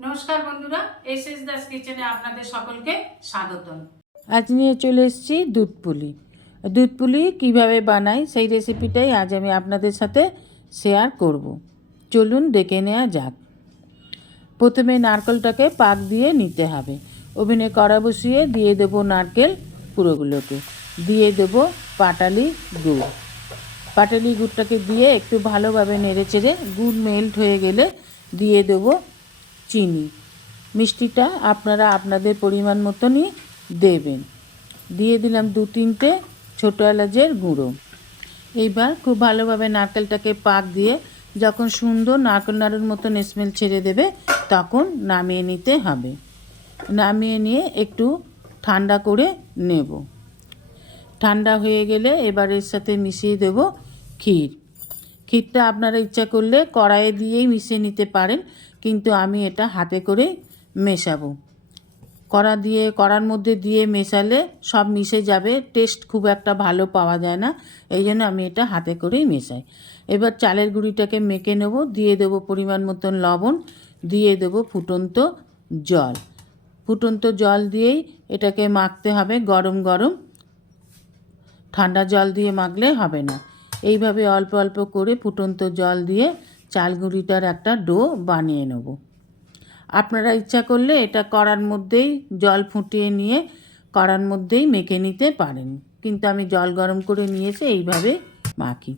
নমস্কার বন্ধুরা S S Das কিচেনে আপনাদের সকলকে স্বাগতম। আজ নিয়ে চলে এসেছি দুধ পুলি। দুধ পুলি কীভাবে বানাই সেই রেসিপিটাই আজ আমি আপনাদের সাথে শেয়ার করব। চলুন দেখে নেওয়া যাক। প্রথমে নারকেলটাকে পাক দিয়ে নিতে হবে। ওভেনে কড়া বসিয়ে দিয়ে দেবো নারকেল পুরোগুলোকে। দিয়ে দেবো পাটালি গুড়। পাটালি গুড়টাকে দিয়ে একটু ভালোভাবে নেড়ে চেড়ে গুড় মেল্ট হয়ে গেলে দিয়ে দেবো চিনি। মিষ্টিটা আপনারা আপনাদের পরিমাণ মতনই দেবেন। দিয়ে দিলাম দু তিনটে ছোটো এলাচের গুঁড়ো। এইবার খুব ভালোভাবে নারকেলটাকে পাক দিয়ে যখন সুন্দর নারকেল নাড়ুর মতন স্মেল ছেড়ে দেবে, তখন নামিয়ে নিতে হবে। নামিয়ে নিয়ে একটু ঠান্ডা করে নেব। ঠান্ডা হয়ে গেলে এবার এর সাথে মিশিয়ে দেব ক্ষীর। ক্ষীরটা আপনারা ইচ্ছা করলে কড়াইয়ে দিয়েই মিশিয়ে নিতে পারেন, কিন্তু আমি এটা হাতে করে মেশাবো। কড়া দিয়ে, কড়ার মধ্যে দিয়ে মেশালে সব মিশে যাবে, টেস্ট খুব একটা ভালো পাওয়া যায় না, এই জন্য আমি এটা হাতে করেই মেশাই। এবার চালের গুঁড়িটাকে মেখে নেব, দিয়ে দেবো পরিমাণ মতন লবণ, দিয়ে দেবো ফুটন্ত জল। ফুটন্ত জল দিয়েই এটাকে মাখতে হবে গরম গরম। ঠান্ডা জল দিয়ে মাখলে হবে না। এইভাবে অল্প অল্প করে ফুটন্ত জল দিয়ে চাল গুঁড়িটার একটা ডো বানিয়ে নেব। আপনারা ইচ্ছা করলে এটা কড়ার মধ্যেই জল ফুটিয়ে নিয়ে কড়ার মধ্যেই মেখে নিতে পারেন। কিন্তু আমি জল গরম করে নিয়েছি, এইভাবে মাখি।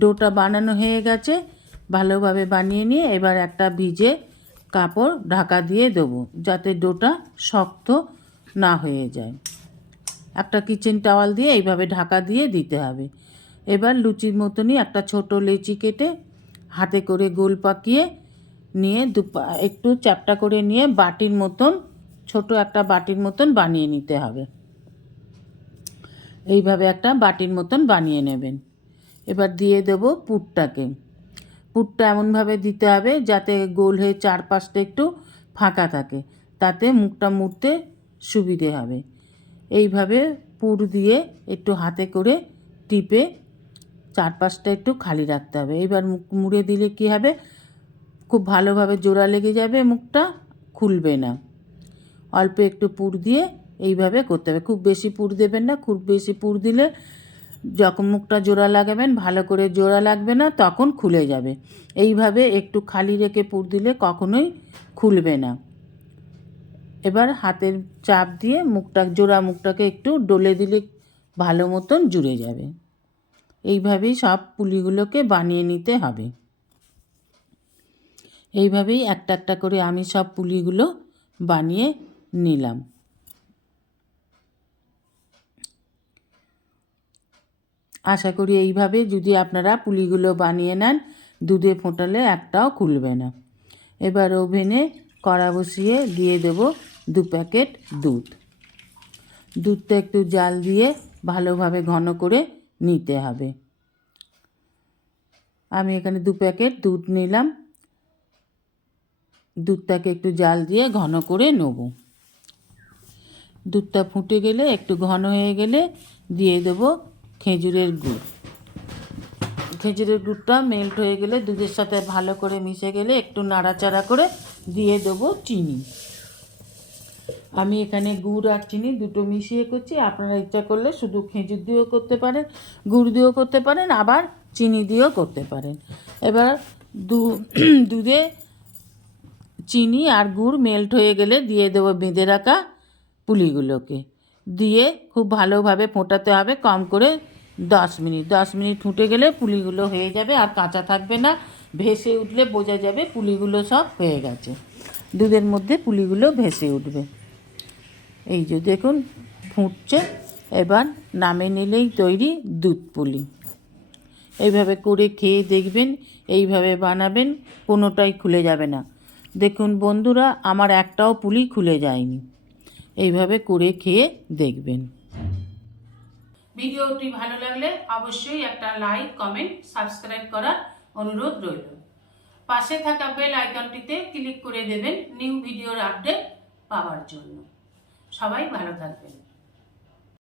ডোটা বানানো হয়ে গেছে, ভালোভাবে বানিয়ে নিয়ে এবার একটা ভিজে কাপড় ঢাকা দিয়ে দেবো, যাতে ডোটা শক্ত না হয়ে যায়। একটা কিচেন টাওয়াল দিয়ে এইভাবে ঢাকা দিয়ে দিতে হবে। এবার লুচির মতনই একটা ছোট লেচি কেটে হাতে করে গোল পাকিয়ে নিয়ে দুপা একটু চ্যাপটা করে নিয়ে বাটির মতন, ছোট একটা বাটির মতন বানিয়ে নিতে হবে। এইভাবে একটা বাটির মতন বানিয়ে নেবেন। এবার দিয়ে দেব পুরটাকে। পুরটা এমনভাবে দিতে হবে যাতে গোল হয়ে চারপাশটা একটু ফাঁকা থাকে, তাতে মুখটা মুড়তে সুবিধে হবে। এইভাবে পুর দিয়ে একটু হাতে করে টিপে চারপাশটা একটু খালি রাখতে হবে। এবার মুখ মুড়ে দিলে কী হবে? খুব ভালোভাবে জোড়া লেগে যাবে, মুখটা খুলবে না। অল্প একটু পুর দিয়ে এইভাবে করতে হবে। খুব বেশি পুর দেবেন না, খুব বেশি পুর দিলে যখন মুখটা জোড়া লাগাবেন, ভালো করে জোড়া লাগবে না, তখন খুলে যাবে। এইভাবে একটু খালি রেখে পুর দিলে কখনোই খুলবে না। এবার হাতের চাপ দিয়ে মুখটা, জোড়া মুখটাকে একটু ডলে দিলে ভালো মতন জুড়ে যাবে। এইভাবেই সব পুলিগুলোকে বানিয়ে নিতে হবে। এইভাবেই একটা একটা করে আমি সব পুলিগুলো বানিয়ে নিলাম। আশা করি এইভাবে যদি আপনারা পুলিগুলো বানিয়ে নেন, দুধে ফোটালে একটাও খুলবে না। এবার ওভেনে কড়া বসিয়ে দিয়ে দেব দু প্যাকেট দুধ। দুধটা একটু জাল দিয়ে ভালোভাবে ঘন করে নিতে হবে। আমি এখানে দু প্যাকেট দুধ নিলাম। দুধটাকে একটু জাল দিয়ে ঘন করে নেব। দুধটা ফুটে গেলে, একটু ঘন হয়ে গেলে দিয়ে দেব খেজুরের গুড়। খেজুরের গুড়টা মেল্ট হয়ে গেলে দুধের সাথে ভালো করে মিশে গেলে একটু নাড়াচাড়া করে দিয়ে দেবো চিনি। আমি এখানে গুড় আর চিনি দুটো মিশিয়ে করছি। আপনারা ইচ্ছা করলে শুধু খেজুর দিয়েও করতে পারেন, গুড় দিয়েও করতে পারেন, আবার চিনি দিয়েও করতে পারেন। এবার দু, দুধে চিনি আর গুড় মেল্ট হয়ে গেলে দিয়ে দেবো বেঁধে রাখা পুলিগুলোকে। দিয়ে খুব ভালোভাবে ফোটাতে হবে, কম করে দশ মিনিট। দশ মিনিট ফুটে গেলে পুলিগুলো হয়ে যাবে আর কাঁচা থাকবে না। ভেসে উঠলে বোঝা যাবে পুলিগুলো সব হয়ে গেছে। দুধের মধ্যে পুলিগুলো ভেসে উঠবে। এই যে দেখুন, ফুটছে। এবার নামে নিলেই তৈরি দুধ পুলি। এইভাবে করে খেয়ে দেখবেন, এইভাবে বানাবেন, কোনোটাই খুলে যাবে না। দেখুন বন্ধুরা, আমার একটাও পুলি খুলে যায়নি। এইভাবে করে খেয়ে দেখবেন। ভিডিওটি ভালো লাগলে অবশ্যই একটা লাইক, কমেন্ট, সাবস্ক্রাইব করার অনুরোধ রইল। পাশে থাকা বেল আইকনটিতে ক্লিক করে দেবেন নিউ ভিডিওর আপডেট পাওয়ার জন্য। সবাই ভালো থাকবেন।